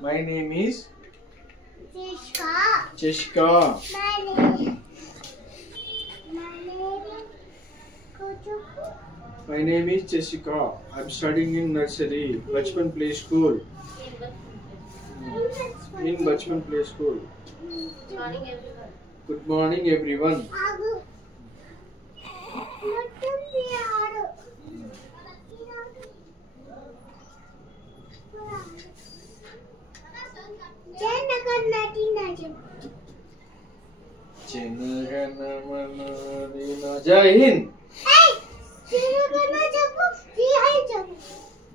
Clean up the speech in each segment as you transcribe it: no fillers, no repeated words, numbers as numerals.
My name is Cheshika. My name is Cheshika. I'm studying in nursery, Bachpan Play School. In Bachpan Play School. Good morning, everyone. Jai Hind.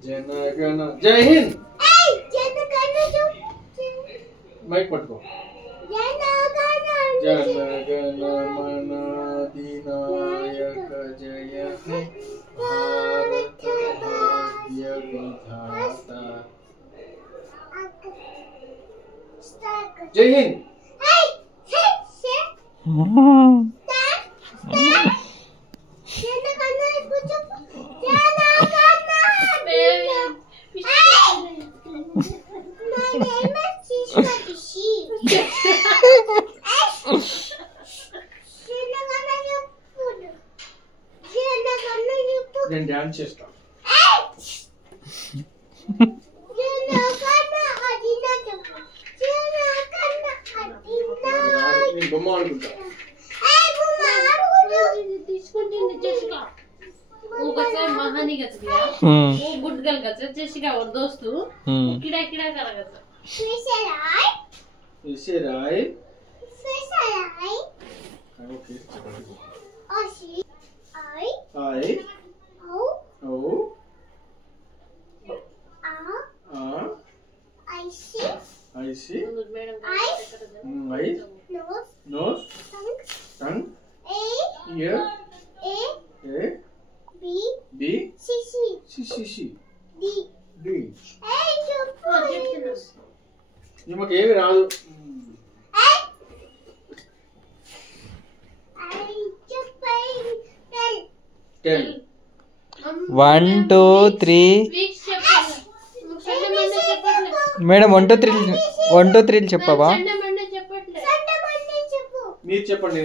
Janagana Jai Hind. Mic patko. Janagana mana dinayaka jaya he Bharata bhagya vidhata. Jai Hind. నేను dance చేస్తా. బొమ్మ ఆడుకుంటా. वो कैसे महानी गच गया वो good girl गच जेसिका और दोस्त किड़ा किड़ा करा गच फिशे राय ओके ओशी आई ओ आई सी madam eye nose tongue ear A B C D నిమ్మకి ఏమి రాదు. One, two, three. మేడం 1 2 3 చెప్పవా? మీరు చెప్పండి.